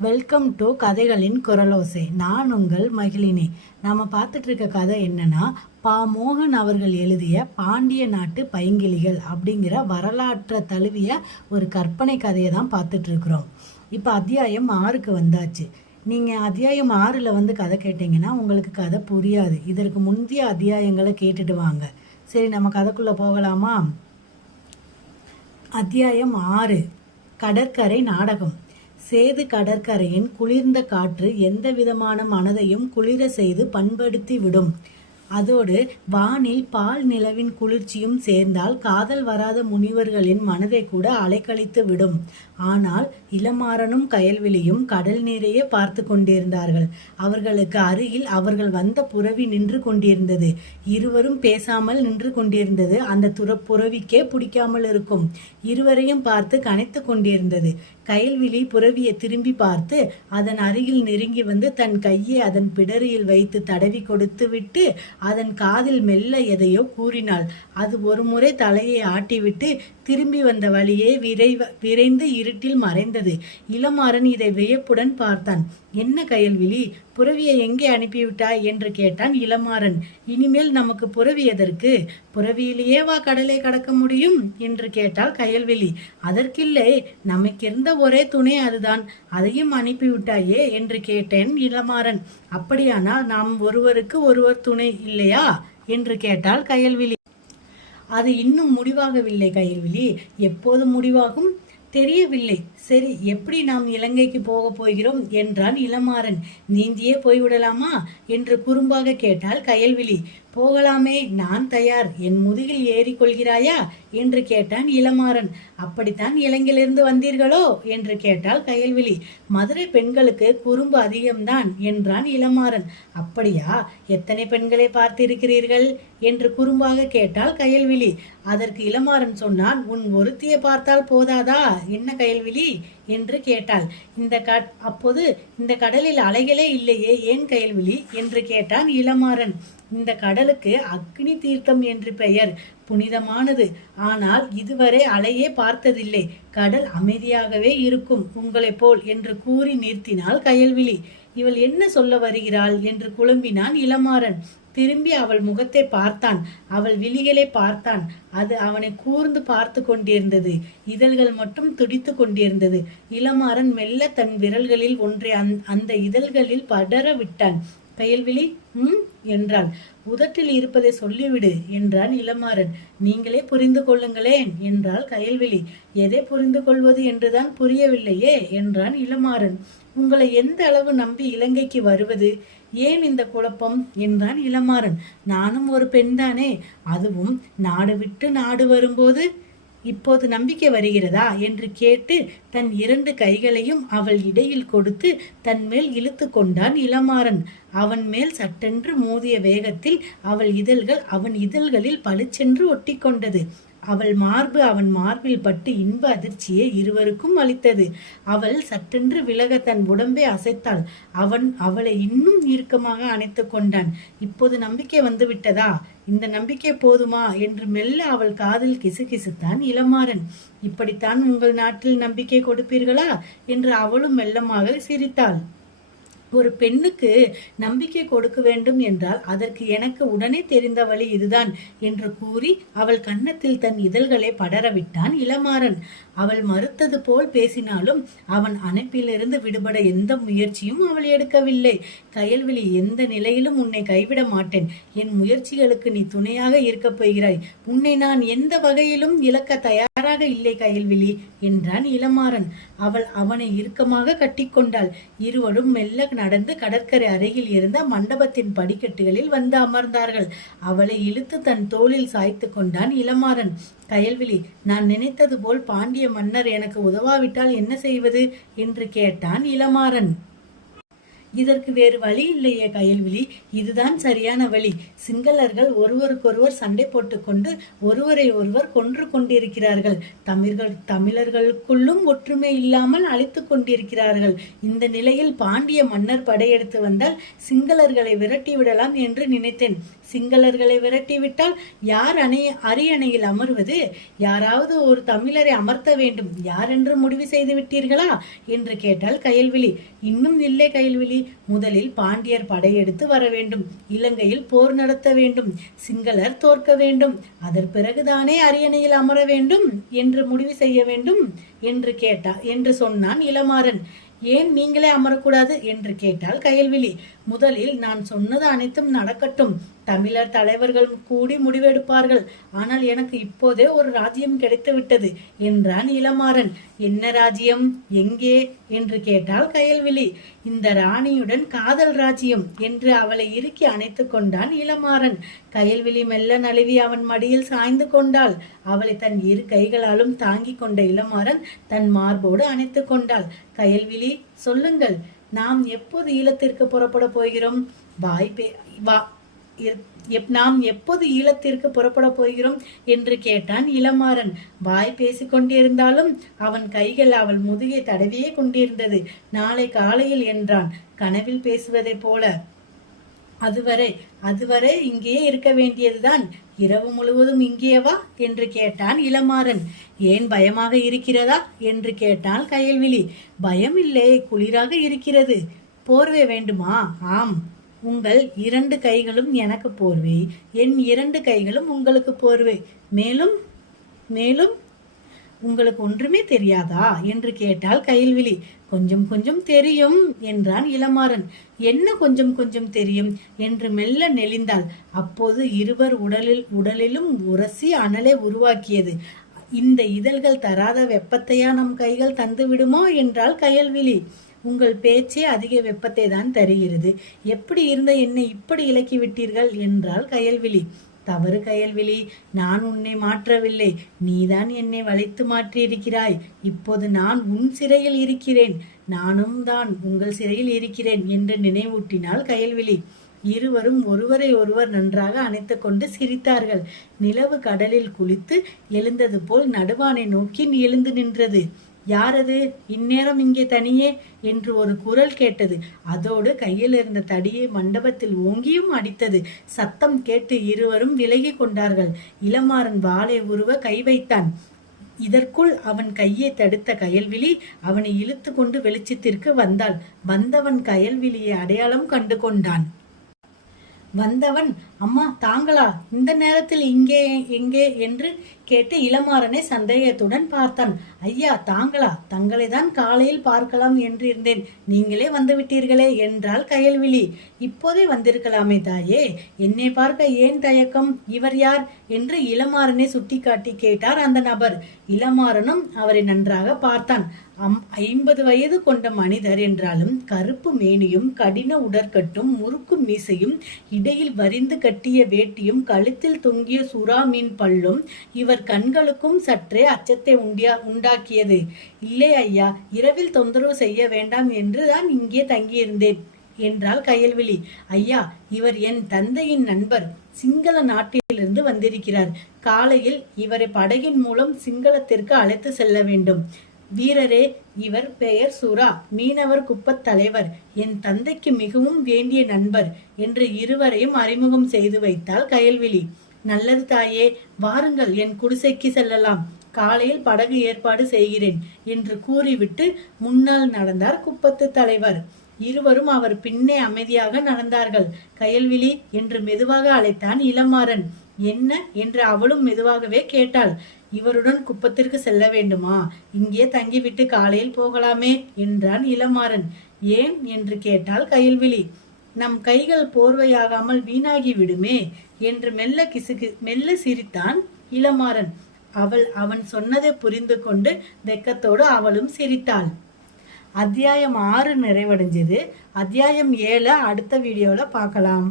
Welcome to கதைகளின் குரலோசை. நான் உங்கள் மகிழினி. நாம் பார்த்துட்டு இருக்க கதை என்னன்னா பா மோகன் அவர்கள் எழுதிய பாண்டிய நாட்டு பைங்கிளிகள் அப்படிங்கிற வரலாற்றை தழுவிய ஒரு கற்பனை கதையை தான் பார்த்துட்டு இருக்கிறோம் இப்போ அத்தியாயம் ஆறுக்கு வந்தாச்சு. நீங்கள் அத்தியாயம் ஆறில் வந்து கதை கேட்டிங்கன்னா உங்களுக்கு கதை புரியாது. இதற்கு முந்தைய அத்தியாயங்களை கேட்டுட்டு வாங்க. சரி நம்ம கதைக்குள்ளே போகலாமா? அத்தியாயம் ஆறு. கடற்கரை நாடகம். சேது கடற்கரையின் குளிர்ந்த காற்று எந்த விதமான மனதையும் குளிர செய்து பண்படுத்தி விடும் அதோடு வானில் பால் நிலவின் குளிர்ச்சியும் சேர்ந்தால் காதல் வராத முனிவர்களின் மனதை கூட அலைக்கழித்து விடும். ஆனால் இளமாறனும் கயல்விழியும் கடல் நீரையே பார்த்து கொண்டிருந்தார்கள். அவர்களுக்கு அருகில் அவர்கள் வந்த புறவி நின்று கொண்டிருந்தது. இருவரும் பேசாமல் நின்று கொண்டிருந்தது. அந்த துற புறவிக்கே பிடிக்காமல் இருக்கும். இருவரையும் பார்த்து கனைத்து கொண்டிருந்தது. கயல்விழி புறவியை திரும்பி பார்த்து அதன் அருகில் நெருங்கி வந்து தன் கையை அதன் பிடரியில் வைத்து தடவி கொடுத்து விட்டு அதன் காதில் மெல்ல எதையோ கூறினாள். அது ஒரு முறை தலையை ஆட்டிவிட்டு திரும்பி வந்த வழியே விரைவ விரைந்து இருட்டில் மறைந்தது. இளமாறன் இதை வியப்புடன் பார்த்தான். என்ன கயல்விழி புறவியை எங்கே அனுப்பிவிட்டாய்? என்று கேட்டான் இளமாறன். இனிமேல் நமக்கு புறவி எதற்கு? புறவியிலேயே வா கடலை கடக்க முடியும்? என்று கேட்டாள் கயல்விழி அதற்கில்லை நமக்கிருந்த ஒரே துணை அதுதான். அதையும் அனுப்பிவிட்டாயே? என்று கேட்டேன் இளமாறன். அப்படியானால் நாம் ஒருவருக்கு ஒருவர் துணை இல்லையா? என்று கேட்டாள் கயல்விழி அது இன்னும் முடிவாகவில்லை கயல்விழி எப்போது முடிவாகும்? தெரியவில்லை. சரி எப்படி நாம் இலங்கைக்கு போக போகிறோம்? என்றான் இளமாறன். நீந்தியே போய்விடலாமா? என்று குறும்பாக கேட்டால் கயல்விழி. போகலாமே நான் தயார். என் முதுகில் ஏறிக்கொள்கிறாயா என்று கேட்டான் இளமாறன். அப்படித்தான் இலங்கையிலிருந்து வந்தீர்களோ? என்று கேட்டால் கயல்விழி. மதுரை பெண்களுக்கு குறும்பு அதிகம்தான் என்றான் இளமாறன். அப்படியா? எத்தனை பெண்களை பார்த்திருக்கிறீர்கள்? என்று குறும்பாக கேட்டால் கயல்விழி. அதற்கு இளமாறன் சொன்னான் உன் ஒருத்தியை பார்த்தால் போதாதா? என்ன கயல்விழி? என்று கேட்டாள். இந்த க அப்போது இந்த கடலில் அலைகளே இல்லையே ஏன் கயல்விழி? என்று கேட்டான் இளமாறன். இந்த கடலுக்கு அக்னி தீர்த்தம் என்று பெயர். புனிதமானது. ஆனால் இதுவரை அலையே பார்த்ததில்லை. கடல் அமைதியாகவே இருக்கும். உங்களைப் போல் என்று கூறி நிறுத்தினாள் கயல்விழி. இவள் என்ன சொல்ல வருகிறாள்? என்று குழம்பினான் இளமாறன். திரும்பி அவள் முகத்தை பார்த்தான். அவள் விழிகளை பார்த்தான். அது அவனை கூர்ந்து பார்த்து கொண்டிருந்தது. இதழ்கள் மட்டும் துடித்து கொண்டிருந்தது. இளமாறன் மெல்ல தன் விரல்களில் ஒன்றை அந் அந்த இதழ்களில் படர விட்டான். கயல்விழி ம் என்றாள். உதட்டில் இருப்பதை சொல்லிவிடு என்றான் இளமாறன். நீங்களே புரிந்து கொள்ளுங்களேன் என்றாள் கயல்விழி எதை புரிந்து கொள்வது என்றுதான் புரியவில்லையே என்றான் இளமாறன். உங்களை எந்த அளவு நம்பி இலங்கைக்கு வருவது? ஏன் இந்த குழப்பம்? என்றான் இளமாறன். நானும் ஒரு பெண்தானே அதுவும் நாடு விட்டு நாடு வரும்போது இப்போது நம்பிக்கை வருகிறதா என்று கேட்டு தன் இரண்டு கைகளையும் அவள் இடையில் கொடுத்து தன் மேல் இழுத்து கொண்டான் இளமாறன். அவன் மேல் சட்டென்று மோதிய வேகத்தில் அவள் இதழ்கள் அவன் இதழ்களில் பளிச்சென்று ஒட்டி கொண்டது அவள் மார்பு அவன் மார்பில் பட்டு இன்ப அதிர்ச்சியை இருவருக்கும் அளித்தது. அவள் சட்டென்று விலக தன் உடம்பை அசைத்தாள். அவன் அவளை இன்னும் இறுக்கமாக அணைத்து கொண்டான். இப்போது நம்பிக்கை வந்துவிட்டதா? இந்த நம்பிக்கை போதுமா? என்று மெல்ல அவள் காதில் கிசுகிசுத்தான் இளமாறன். இப்படித்தான் உங்கள் நாட்டில் நம்பிக்கை கொடுப்பீர்களா? என்று அவளும் மெல்லமாக சிரித்தாள். ஒரு பெண்ணுக்கு நம்பிக்கை கொடுக்க வேண்டும் என்றால் அதற்கு எனக்கு உடனே தெரிந்த வழி இதுதான் என்று கூறி அவள் கன்னத்தில் தன் இதழ்களை படரவிட்டான் இளமாறன். அவள் மறுத்தது போல் பேசினாலும் அவன் அணைப்பிலிருந்து விடுபட எந்த முயற்சியும் அவள் எடுக்கவில்லை. கயல்விழி எந்த நிலையிலும் உன்னை கைவிட மாட்டேன். என் முயற்சிகளுக்கு நீ துணையாக இருக்கப் போகிறாய். உன்னை நான் எந்த வகையிலும் இழக்க தயாராக இல்லை கயல்விழி என்றான் இளமாறன். அவள் அவனை இறுக்கமாக கட்டிக்கொண்டாள். இருவரும் மெல்ல நடந்து கடற்கரை அருகில் இருந்த மண்டபத்தின் படிக்கட்டுகளில் வந்து அமர்ந்தார்கள். அவளை இழுத்து தன் தோளில் சாய்த்து கொண்டான் இளமாறன். கயல்விழி நான் நினைத்தது போல் பாண்டிய மன்னர் எனக்கு உதவாவிட்டால் என்ன செய்வது? என்று கேட்டான் இளமாறன். இதற்கு வேறு வழி இல்லையே கயல்விழி இதுதான் சரியான வழி. சிங்களர்கள் ஒருவருக்கொருவர் சண்டை போட்டுக்கொண்டு ஒருவரை ஒருவர் கொன்று கொண்டிருக்கிறார்கள். தமிழர்கள் தமிழர்களுக்குள்ளும் ஒற்றுமை இல்லாமல் அழித்து கொண்டிருக்கிறார்கள். இந்த நிலையில் பாண்டிய மன்னர் படையெடுத்து வந்தால் சிங்களர்களை விரட்டி விடலாம் என்று நினைத்தேன். சிங்களர்களை விரட்டிவிட்டால் யார் அணை அரியணையில் அமர்வது? யாராவது ஒரு தமிழரை அமர்த்த வேண்டும். யாரென்று முடிவு செய்து விட்டீர்களா? என்று கேட்டால் கயல்விழி. இன்னும் இல்லை கயல்விழி. முதலில் பாண்டியர் படையெடுத்து வர வேண்டும். இலங்கையில் போர் நடத்த வேண்டும். சிங்களர் தோற்க வேண்டும். அதன் பிறகுதானே அரியணையில் அமர வேண்டும். என்று முடிவு செய்ய வேண்டும். என்று கேட்டா என்று சொன்னான் இளமாறன். ஏன் நீங்களே அமரக்கூடாது? என்று கேட்டால் கயல்விழி. முதலில் நான் சொன்னது அனைத்தும் நடக்கட்டும். தமிழர் தலைவர்கள் கூடி முடிவெடுப்பார்கள். ஆனால் எனக்கு இப்போதே ஒரு ராஜ்யம் கிடைத்து விட்டது என்றான் இளமாறன். என்ன ராஜ்யம்? எங்கே? என்று கேட்டால் கயல்விழி. இந்த ராணியுடன் காதல் ராஜ்யம் என்று அவளை இறுக்கி அணைத்து கொண்டான் இளமாறன். கயல்விழி மெல்ல நழுவி அவன் மடியில் சாய்ந்து கொண்டாள். அவளை தன் இரு கைகளாலும் தாங்கிக் கொண்ட இளமாறன் தன் மார்போடு அணைத்து கொண்டாள். கயல்விழி சொல்லுங்கள் நாம் எப்போது ஈழத்திற்கு புறப்பட போகிறோம்? வாய்ப்பே வா எப்- நாம் எப்போது ஈழத்திற்கு புறப்பட போகிறோம் என்று கேட்டான் இளமாறன். வாய் பேசிக் கொண்டிருந்தாலும் அவன் கைகள் அவள் முதுகை தடவியே கொண்டிருந்தது. நாளை காலையில் என்றான். கனவில் பேசுவதைப் போல. அதுவரை அதுவரை இங்கேயே இருக்க வேண்டியதுதான். இரவு முழுவதும் இங்கேவா என்று கேட்டான் இளமாறன். ஏன் பயமாக இருக்கிறதா என்று கேட்டாள் கயல்விழி. பயம் இல்லை குளிராக இருக்கிறது. போர்வை வேண்டுமா? ஆம். உங்கள் இரண்டு கைகளும் எனக்கு போர்வை. என் இரண்டு கைகளும் உங்களுக்கு போர்வை. மேலும் மேலும் உங்களுக்கு ஒன்றுமே தெரியாதா? என்று கேட்டால் கயல்விழி. கொஞ்சம் கொஞ்சம் தெரியும் என்றான் இளமாறன். என்ன கொஞ்சம் கொஞ்சம் தெரியும்? என்று மெல்ல நெளிந்தாள். அப்போது இருவர் உடலில் உடலிலும் உரசி அனலை உருவாக்கியது. இந்த இதழ்கள் தராத வெப்பத்தையா நம் கைகள் தந்து விடுமோ என்றால் கயல்விழி. உங்கள் பேச்சே அதிக வெப்பத்தை தான் தருகிறது. எப்படி இருந்த என்னை இப்படி இலக்கி விட்டீர்கள் என்றால் கயல்விழி. தவறு கயல்விழி நான் உன்னை மாற்றவில்லை. நீதான் என்னை வளைத்து மாற்றியிருக்கிறாய். இப்போது நான் உன் சிறையில் இருக்கிறேன். நானும் தான் உங்கள் சிறையில் இருக்கிறேன் என்று நினைவூட்டினாள் கயல்விழி. இருவரும் ஒருவரை ஒருவர் நன்றாக அணைத்து கொண்டு சிரித்தார்கள். நிலவு கடலில் குளித்து எழுந்தது போல் நடுவானை நோக்கி எழுந்து நின்றது. யாரது? இந்நேரம் இங்கே தனியே என்று ஒரு குரல் கேட்டது. அதோடு கையில் இருந்த தடியை மண்டபத்தில் ஓங்கியும் அடித்தது. சத்தம் கேட்டு இருவரும் விலகி கொண்டார்கள். இளமாறன் வாளை உருவ கை வைத்தான். இதற்குள் அவன் கையை தடுத்த கயல்விழி அவனை இழுத்து கொண்டு வெளிச்சத்திற்கு வந்தாள். வந்தவன் கயல்விழியை அடையாளம் கண்டு கொண்டான். வந்தவன் அம்மா தாங்களா? இந்த நேரத்தில் இங்கே எங்கே என்று கேட்டு இளமாறனை சந்தேகத்துடன் பார்த்தான். ஐயா தாங்களா? தங்களை தான் காலையில் பார்க்கலாம் என்றிருந்தேன். நீங்களே வந்துவிட்டீர்களே என்றால் கயல்விழி. இப்போதே வந்திருக்கலாமே தாயே. என்னை பார்க்க ஏன் தயக்கம்? இவர் யார்? என்று இளமாறனை சுட்டிக்காட்டி கேட்டார் அந்த நபர். இளமாறனும் அவரை நன்றாக பார்த்தான். அம் ஐம்பது வயது கொண்ட மனிதர் என்றாலும் கருப்பு மேனியும் கடின உடற்கட்டும் முறுக்கு மீசையும் இடையில் வரிந்து கட்டிய வேட்டியும் கழுத்தில் தொங்கிய சுறா மீன் பல்லும் இவர் கண்களுக்கும் சற்றே அச்சத்தை உண்டியா உண்டாக்கியது. இல்லை ஐயா இரவில் தொந்தரவு செய்ய வேண்டாம் என்று தான் இங்கே தங்கியிருந்தேன் என்றாள் கயல்விழி. ஐயா இவர் என் தந்தையின் நண்பர் சிங்கள நாட்டிலிருந்து வந்திருக்கிறார். காலையில் இவரை படகின் மூலம் சிங்களத்திற்கு அழைத்து செல்ல வேண்டும். வீரரே இவர் பெயர் சுரா. மீனவர் குப்பத் தலைவர். என் தந்தைக்கு மிகவும் வேண்டிய நண்பர் என்று இருவரையும் அறிமுகம் செய்து வைத்தாள் கயல்விழி. நல்லது தாயே வாருங்கள் என் குடிசைக்கு செல்லலாம். காலையில் படகு ஏற்பாடு செய்கிறேன் என்று கூறிவிட்டு முன்னால் நடந்தார் குப்பத்து தலைவர். இருவரும் அவர் பின்னே அமைதியாக நடந்தார்கள். கயல்விழி என்று மெதுவாக அழைத்தான் இளமாறன் என்ன? என்று அவளும் மெதுவாகவே கேட்டாள். இவருடன் குப்பத்திற்கு செல்ல வேண்டுமா? இங்கே தங்கிவிட்டு காலையில் போகலாமே என்றான் இளமாறன். ஏன்? என்று கேட்டாள் கயல்விழி. நம் கைகள் போர்வையாகாமல் வீணாகி விடுமே என்று மெல்ல கிசுகி மெல்ல சிரித்தான் இளமாறன். அவள் அவன் சொன்னதை புரிந்து கொண்டு வெக்கத்தோடு அவளும் சிரித்தாள். அத்தியாயம் ஆறு நிறைவடைஞ்சது. அத்தியாயம் ஏழை அடுத்த வீடியோவில் பார்க்கலாம்.